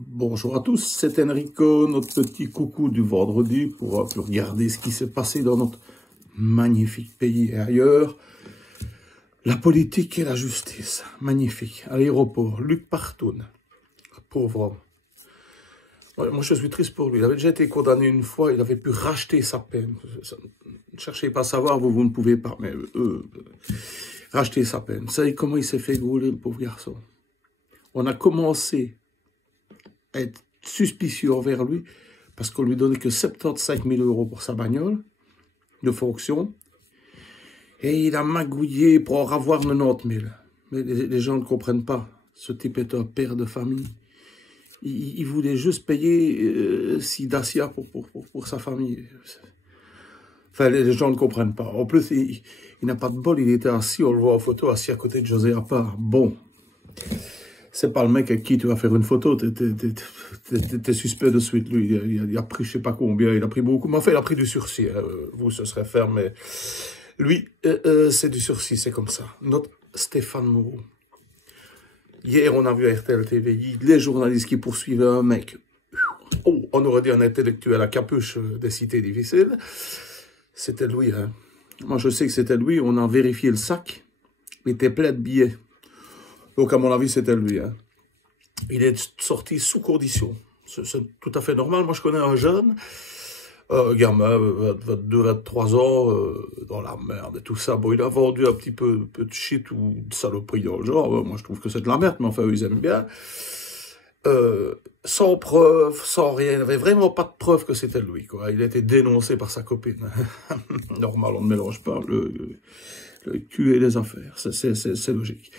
Bonjour à tous, c'est Enrico, notre petit coucou du vendredi pour regarder ce qui s'est passé dans notre magnifique pays et ailleurs. La politique et la justice, magnifique. À l'aéroport, Luc Partoun, pauvre homme. Ouais, moi je suis triste pour lui, il avait déjà été condamné une fois, il avait pu racheter sa peine. Ne cherchez pas à savoir, vous ne pouvez pas, mais racheter sa peine. Vous savez comment il s'est fait gauler, le pauvre garçon? On a commencé à être suspicieux envers lui parce qu'on lui donnait que 75 000 € pour sa bagnole de fonction et il a magouillé pour en avoir 90 000. Mais les gens ne comprennent pas. Ce type est un père de famille. Il voulait juste payer Dacia pour sa famille. Enfin, les gens ne comprennent pas. En plus, il n'a pas de bol. Il était assis, on le voit en photo, assis à côté de José Appart. Bon. C'est pas le mec avec qui tu vas faire une photo, t'es suspect de suite. Lui, il a pris je sais pas combien, il a pris beaucoup, mais enfin, il a pris du sursis. Vous, ce serait ferme, mais lui, c'est du sursis, c'est comme ça. Notre Stéphane Moreau. Hier, on a vu à RTL TVI les journalistes qui poursuivaient un mec. Oh, on aurait dit un intellectuel à capuche des cités difficiles. C'était lui, hein. Moi, je sais que c'était lui, on a vérifié le sac, il était plein de billets. Donc, à mon avis, c'était lui. Hein. Il est sorti sous condition. C'est tout à fait normal. Moi, je connais un jeune, gamin, 22, 23 ans, dans la merde et tout ça. Bon, il a vendu un petit peu de shit ou de saloperie dans le genre. Moi, je trouve que c'est de la merde, mais enfin, eux, ils aiment bien. Sans preuve, sans rien. Il n'y avait vraiment pas de preuve que c'était lui, quoi. Il a été dénoncé par sa copine. Normal, on ne mélange pas le cul et les affaires. C'est logique.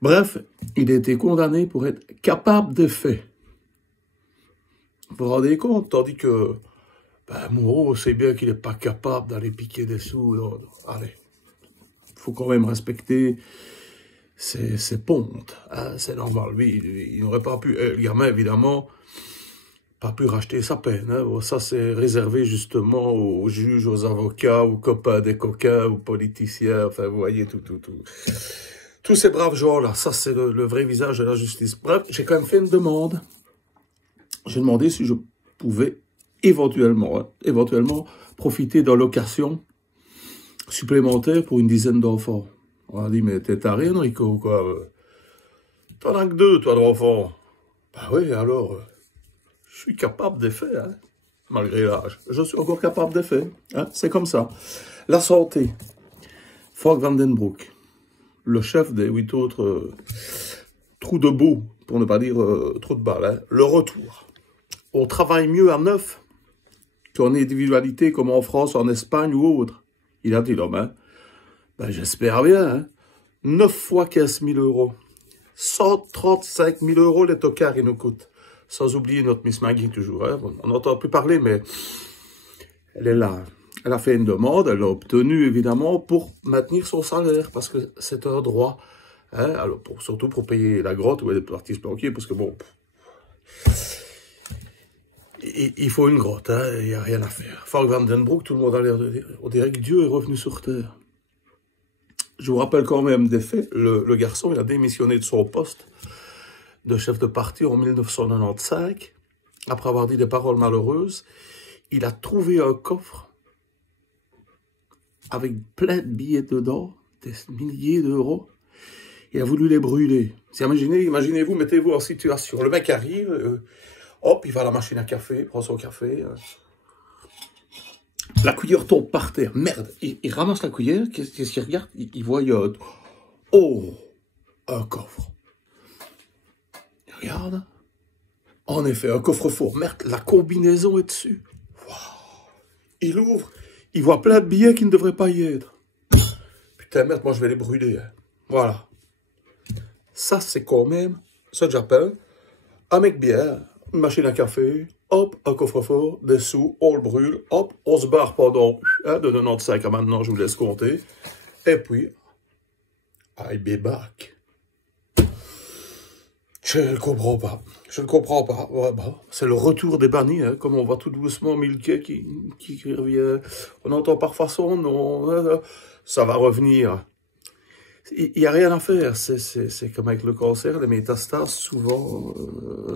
Bref, il a été condamné pour être capable de faits. Vous vous rendez compte? Tandis que Moreau sait bien qu'il n'est pas capable d'aller piquer des sous. Allez, il faut quand même respecter ses pontes. Hein, c'est normal. Lui, il n'aurait pas pu... le gamin, évidemment, pas pu racheter sa peine. Hein. Bon, ça, c'est réservé justement aux juges, aux avocats, aux copains des coquins, aux politiciens. Enfin, vous voyez, tout. Tous ces braves gens-là, ça c'est le vrai visage de la justice. Bref, j'ai quand même fait une demande. J'ai demandé si je pouvais éventuellement profiter d'un location supplémentaire pour une dizaine d'enfants. On a dit, mais t'es taré, Enrico, quoi. T'en as que 2, toi, d'enfants. Ben oui, alors, je suis capable des faits, hein, malgré l'âge. Je suis encore capable des faits. Hein, c'est comme ça. La santé. Frank Vandenbroek. Le chef des 8 autres trous de boue, pour ne pas dire trous de balle, hein. Le retour. On travaille mieux à 9 qu'en individualité comme en France, en Espagne ou autre. Il a dit l'homme, hein. Ben, j'espère bien, hein. 9 fois 15 000 €. 135 000 € les tocards, ils nous coûtent. Sans oublier notre Miss Maggie toujours, hein. On n'entend plus parler, mais elle est là. Elle a fait une demande, elle l'a obtenue évidemment pour maintenir son salaire, parce que c'est un droit. Hein, alors surtout pour payer la grotte ou les parties planquées, parce que bon, il faut une grotte, hein, il n'y a rien à faire. Frank Vandenbroek, tout le monde a l'air de dire, on dirait que Dieu est revenu sur terre. Je vous rappelle quand même des faits, le garçon, il a démissionné de son poste de chef de parti en 1995, après avoir dit des paroles malheureuses. Il a trouvé un coffre avec plein de billets dedans, des milliers d'euros. Il a voulu les brûler. Imaginez-vous, mettez-vous en situation. Le mec arrive, hop, il va à la machine à café, prend son café. La cuillère tombe par terre. Merde, il ramasse la cuillère, qu'est-ce qu'il regarde? Il voit, oh, un coffre. Il regarde. En effet, un coffre-fort. Merde, la combinaison est dessus. Wow. Il ouvre. Il voit plein de billets qui ne devraient pas y être. Putain, merde, moi je vais les brûler. Hein. Voilà. Ça, c'est quand même, ça que j'appelle, un mec bien, une machine à café, hop, un coffre-fort, des sous, on le brûle, hop, on se barre pendant, hein, de 95 à maintenant, je vous laisse compter. Et puis, I'll be back. Je ne comprends pas. Ouais, bah, c'est le retour des bannis, hein, comme on voit tout doucement Milquet qui revient. On entend parfois son nom. Ça va revenir. Il n'y a rien à faire. C'est comme avec le cancer, les métastases, souvent,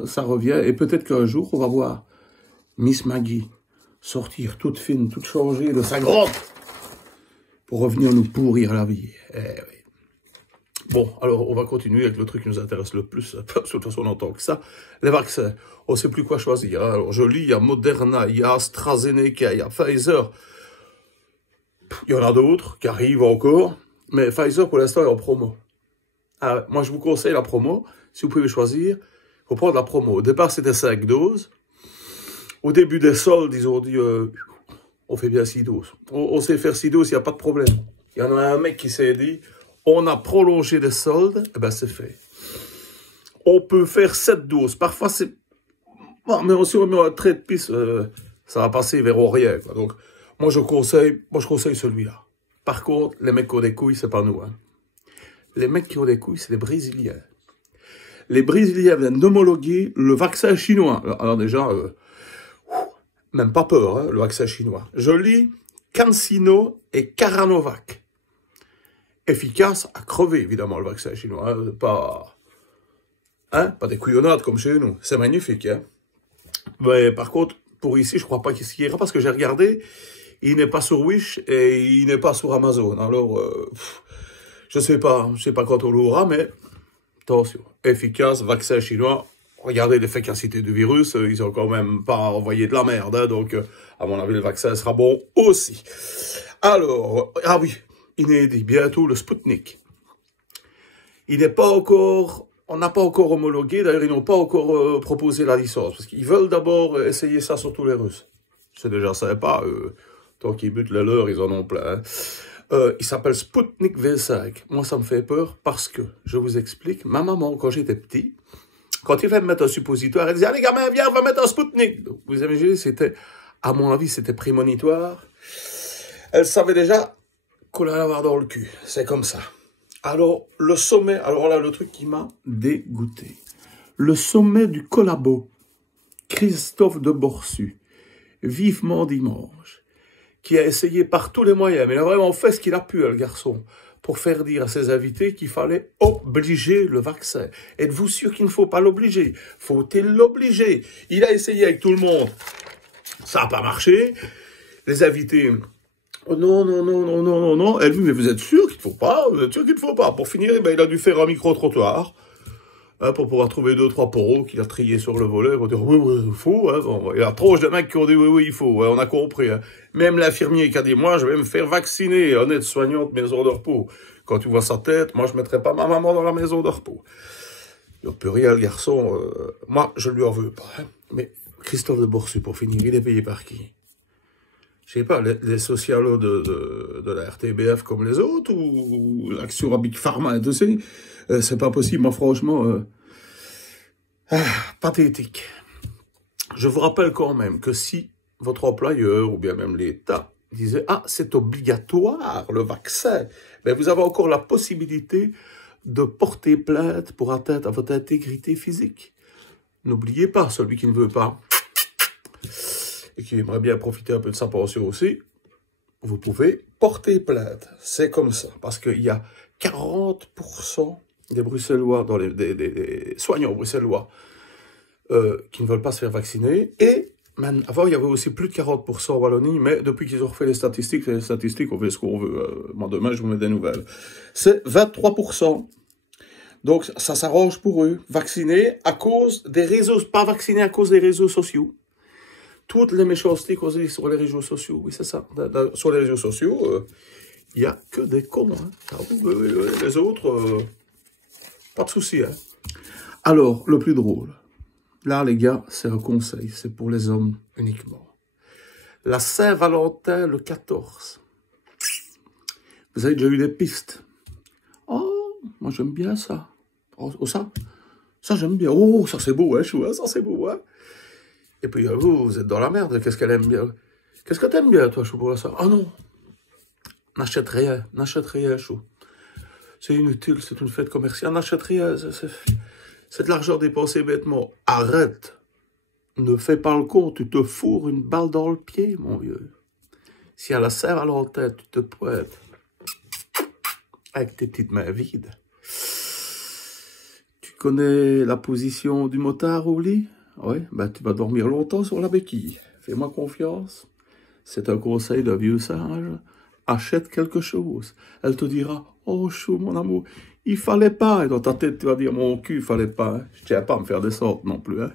ça revient. Et peut-être qu'un jour, on va voir Miss Maggie sortir toute fine, toute changée de sa grotte pour revenir nous pourrir la vie. Eh oui. Bon, alors on va continuer avec le truc qui nous intéresse le plus, de toute façon on entend que ça, les vaccins. On ne sait plus quoi choisir. Alors je lis, il y a Moderna, il y a AstraZeneca, il y a Pfizer. Il y en a d'autres qui arrivent encore, mais Pfizer pour l'instant est en promo. Alors, moi je vous conseille la promo, si vous pouvez choisir, il faut prendre la promo. Au départ c'était 5 doses. Au début des soldes, ils ont dit, on fait bien 6 doses. On sait faire 6 doses, il n'y a pas de problème. Il y en a un mec qui s'est dit, on a prolongé les soldes, eh ben c'est fait. On peut faire 7 doses. Parfois, c'est... Bon, mais si on met un trait de piste, ça va passer vers rien, quoi. Donc, moi, je conseille celui-là. Par contre, les mecs qui ont des couilles, c'est pas nous. Hein. Les mecs qui ont des couilles, c'est les Brésiliens. Les Brésiliens viennent d'homologuer le vaccin chinois. Alors déjà, même pas peur, hein, le vaccin chinois. Je lis CanSino et Caranovac. Efficace à crever, évidemment, le vaccin chinois. Hein, pas des couillonnades comme chez nous. C'est magnifique. Hein. Mais par contre, pour ici, je crois pas qu'il y ira parce que j'ai regardé, il n'est pas sur Wish et il n'est pas sur Amazon. Alors, je sais pas quand on l'aura, mais attention. Efficace, vaccin chinois. Regardez l'efficacité du virus, ils ont quand même pas envoyé de la merde. Hein, donc, à mon avis, le vaccin sera bon aussi. Alors, ah oui. Inédit, bientôt le Sputnik. Il n'est pas encore, on n'a pas encore homologué, d'ailleurs ils n'ont pas encore proposé la licence, parce qu'ils veulent d'abord essayer ça sur tous les Russes. C'est déjà sympa, tant qu'ils butent les leurs, ils en ont plein. Hein. Il s'appelle Sputnik V5. Moi ça me fait peur parce que, je vous explique, ma maman, quand j'étais petit, quand il fallait me mettre un suppositoire, elle disait, allez gamin, viens, on va mettre un Sputnik. Donc, vous imaginez, c'était, à mon avis, c'était prémonitoire. Elle savait déjà qu'on allait avoir dans le cul. C'est comme ça. Alors, le sommet, alors là, le truc qui m'a dégoûté. Le sommet du collabo, Christophe de Borsu, vivement dimanche, qui a essayé par tous les moyens, mais il a vraiment fait ce qu'il a pu, le garçon, pour faire dire à ses invités qu'il fallait obliger le vaccin. Êtes-vous sûr qu'il ne faut pas l'obliger? Faut-il l'obliger? Il a essayé avec tout le monde. Ça n'a pas marché. Les invités... Oh non, non, non, non, non, non, non. Elle dit, mais vous êtes sûr qu'il ne faut pas? Vous êtes sûr qu'il ne faut pas? Pour finir, ben, il a dû faire un micro-trottoir, hein, pour pouvoir trouver 2-3 poros qu'il a triés sur le volet, pour dire, oui, oui, il faut, hein. Bon, il y a trop de mecs qui ont dit, oui, oui, il faut, ouais, on a compris, hein. Même l'infirmier qui a dit, moi, je vais me faire vacciner, honnête soignante, maison de repos. Quand tu vois sa tête, moi, je ne mettrais pas ma maman dans la maison de repos. Il n'y a plus rien, le garçon, moi, je ne lui en veux pas, hein. Mais Christophe de Borsu, pour finir, il est payé par qui? Je sais pas, les socialos de la RTBF comme les autres, ou l'action à Big Pharma et tout ça, c'est pas possible, moi franchement, pathétique. Je vous rappelle quand même que si votre employeur, ou bien même l'État, disait, ah, c'est obligatoire, le vaccin, ben vous avez encore la possibilité de porter plainte pour atteinte à votre intégrité physique. N'oubliez pas, celui qui ne veut pas, et qui aimerait bien profiter un peu de sa pension aussi, vous pouvez porter plainte. C'est comme ça, parce qu'il y a 40% des Bruxellois, des soignants bruxellois, qui ne veulent pas se faire vacciner, et avant, il y avait aussi plus de 40% en Wallonie, mais depuis qu'ils ont refait les statistiques, on fait ce qu'on veut. Moi, demain, je vous mets des nouvelles. C'est 23%. Donc, ça s'arrange pour eux. Vaccinés à cause des réseaux, pas vaccinés à cause des réseaux sociaux. Toutes les méchancetés qu'on dit sur les réseaux sociaux, oui, c'est ça. Sur les réseaux sociaux, il n'y a que des cons. Hein. Ah, oui, les autres, pas de souci. Hein. Alors, le plus drôle, là, les gars, c'est un conseil, c'est pour les hommes uniquement. La Saint-Valentin, le 14. Vous avez déjà eu des pistes? Oh, moi j'aime bien ça. Oh, ça j'aime bien. Oh, ça c'est beau, hein, chou, hein, ça c'est beau, hein. Et puis, vous êtes dans la merde, qu'est-ce qu'elle aime bien? Qu'est-ce que t'aimes bien, toi, chou, pour ça? Ah non, n'achète rien, chou. C'est inutile, c'est une fête commerciale, n'achète rien, c'est de l'argent dépensé bêtement. Arrête, ne fais pas le con, tu te fourres une balle dans le pied, mon vieux. Si à la Saint-Valentin, tu te pointes avec tes petites mains vides. Tu connais la position du motard au lit? Oui, ben tu vas dormir longtemps sur la béquille. Fais-moi confiance. C'est un conseil d'un vieux sage. Achète quelque chose. Elle te dira, oh chou, mon amour, il fallait pas. Et dans ta tête, tu vas dire, mon cul, il fallait pas. Hein. Je tiens pas à me faire des sortes non plus. Hein.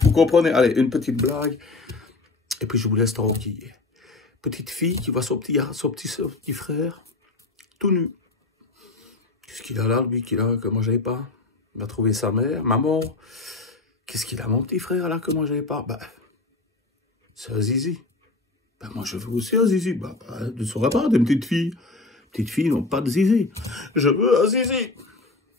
Vous comprenez? Allez, une petite blague. Et puis je vous laisse tranquille. Petite fille qui voit son petit frère, tout nu. Qu'est-ce qu'il a là, lui, que moi j'avais pas? Il va trouver sa mère, maman. Qu'est-ce qu'il a, mon petit frère, là, que moi j'avais pas? Ben, c'est un zizi. Ben, moi je veux aussi un zizi. Ben, tu ne saurais pas, des petites filles. Petites filles n'ont pas de zizi. Je veux un zizi.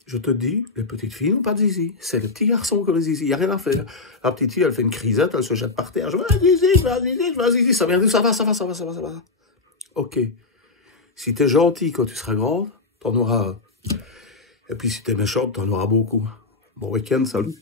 Je te dis, les petites filles n'ont pas de zizi. C'est les petits garçons qui ont le zizi. Il n'y a rien à faire. La petite fille, elle fait une crisette, elle se jette par terre. Je veux un zizi, je veux un zizi, je veux un zizi. Ça va. Ok. Si t'es gentil quand tu seras grande, t'en auras un. Et puis si t'es méchante, t'en auras beaucoup. Bon week-end, salut.